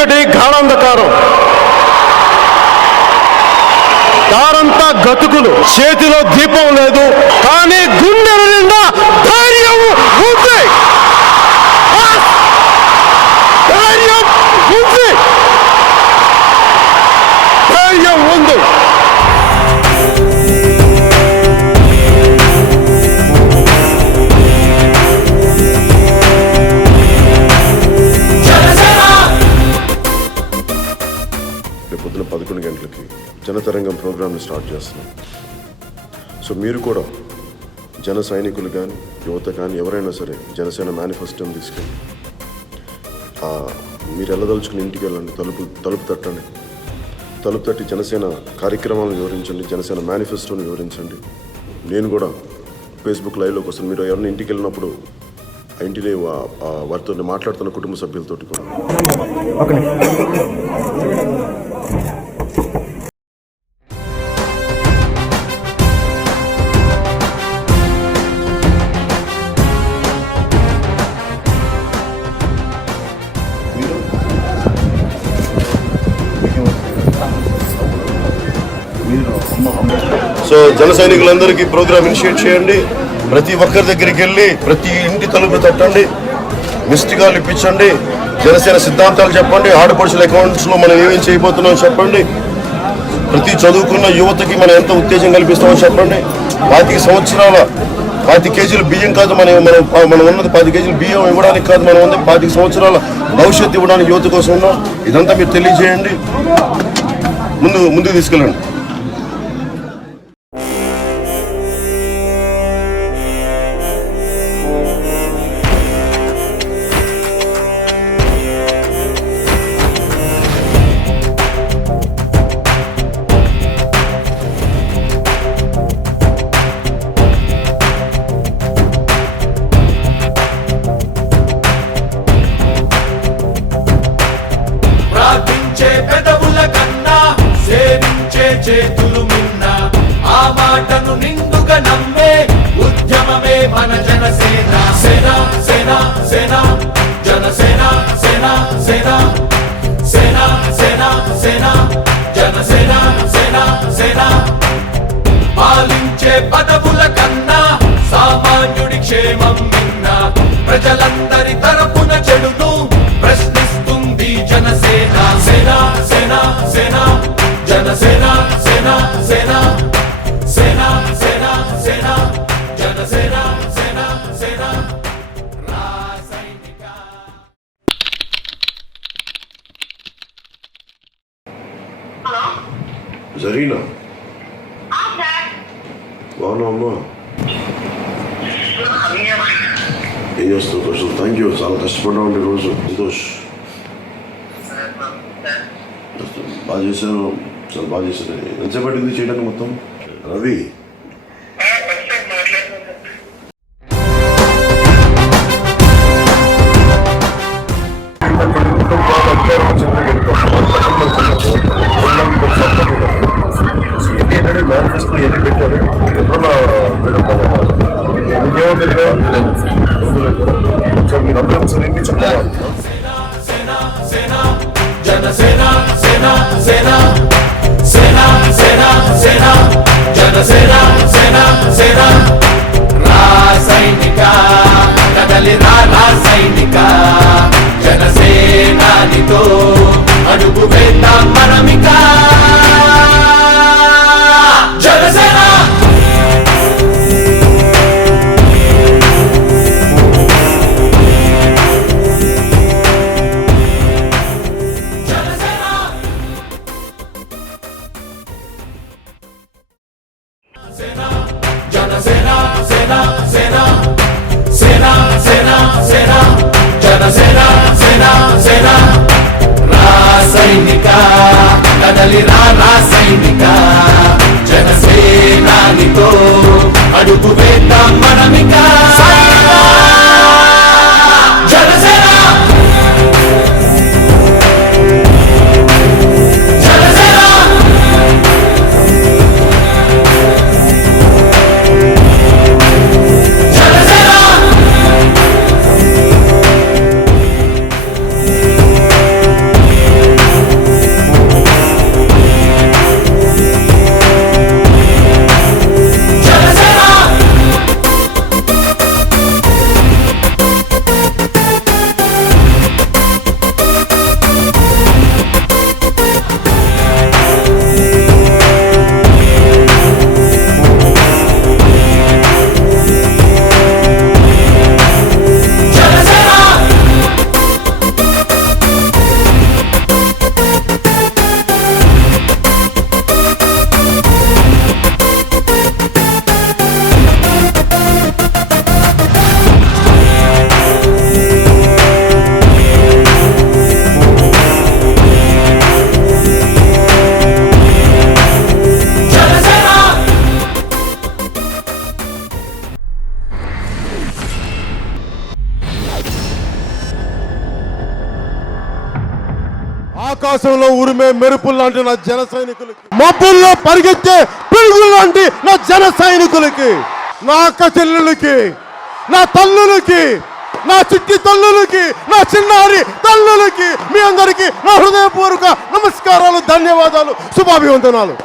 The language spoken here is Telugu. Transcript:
చీకటి గాఢాంధకారం, దారంతా గతుకులు, చేతిలో దీపం లేదు, కానీ గుండెల నిండా ధైర్యం ఉంది. ధైర్యం ఉంది, ధైర్యం ఉంది. పొద్దున 11 గంటలకి జనతరంగం ప్రోగ్రామ్ని స్టార్ట్ చేస్తున్నాం. సో మీరు కూడా జన సైనికులు కానీ యువత కానీ ఎవరైనా సరే జనసేన మేనిఫెస్టోని తీసుకెళ్ళి మీరు వెళ్ళదలుచుకుని ఇంటికి వెళ్ళండి, తలుపు తట్టండి. తలుపు తట్టి జనసేన కార్యక్రమాలను వివరించండి, జనసేన మేనిఫెస్టోని వివరించండి. నేను కూడా ఫేస్బుక్ లైవ్లోకి వస్తాను. మీరు ఎవరైనా ఇంటికి వెళ్ళినప్పుడు ఆ ఇంటిని వారితో మాట్లాడుతున్న కుటుంబ సభ్యులతో కూడా సో జన సైనికులందరికీ ప్రోగ్రామ్ ఇనిషియేట్ చేయండి. ప్రతి ఒక్కరి దగ్గరికి వెళ్ళి ప్రతి ఇంటి తలుపు తట్టండి, మిస్డ్ కాల్ ఇప్పించండి, జనసేన సిద్ధాంతాలు చెప్పండి, ఆడపడుచుల అకౌంట్స్లో మనం ఏమేం చేయబోతున్నాం చెప్పండి. ప్రతి చదువుకున్న యువతకి మనం ఎంత ఉత్తేజం కల్పిస్తామో చెప్పండి. 25 కేజీల బియ్యం కాదు మనం ఉన్నది 10 కేజీల బియ్యం ఇవ్వడానికి కాదు, మనం ఉంది 25 సంవత్సరాల భవిష్యత్తు ఇవ్వడానికి యువత కోసం ఉన్నాం. ఇదంతా మీరు తెలియజేయండి, ముందుకు తీసుకెళ్ళండి. చేతులు మిన్న ఆ మాటను నిండుగా నమ్మే ఉద్యమమే మన జనసేన. సేన సేన సేన జనసేన సేన సేన సేన సేన సేన జనసేన సేన సేన. పాలించే పదవుల కన్నా సామాన్యుడి క్షేమం మిన్న, ప్రజలందరి తరపున చెడును ప్రశ్నిస్తుంది జనసేన. సేన సేన సేన జనసేన సేన సేన సేన సేన సేన జనసేన సేన సేన. జరీనా బాగున్నా అమ్మా? ఏం చేస్తావు అసలు? థ్యాంక్ యూ, చాలా కష్టపడ్డా ఉండే రోజు. సంతోష్ బాగా చేశాను, చాలా బాగా చేశాను. ఎంతసేపు పట్టింది చేయడానికి మొత్తం? రవి మేనిఫెస్టో ఎన్ని పెట్టారు సో మీరందరూ ఒకసారి ఎన్ని చెప్పాలి. జనసేన సేన సేన సేన సేన సేన జనసేన సేన సేన. రాసైనిక కదలి రాసైనిక జనసేనానితో అడుగు వేద్దాం మనమిక. జనసేన జనసేన సేన సేన సేన సేన సేన జనసేన సేన సేన. రాసైనిక ఆకాశంలో ఉరిమే మెరుపులు లాంటి నా జన సైనికులకి, మబ్బుల్లో పరిగెత్తే పిడుగులు లాంటి నా జన సైనికులకి, నా అక్క చెల్లెలకి, నా తల్లులకి, నా చిట్టి తల్లులకి, నా చిన్నారి తల్లులకి, మీ అందరికీ నా హృదయపూర్వక నమస్కారాలు, ధన్యవాదాలు, శుభాభివందనాలు.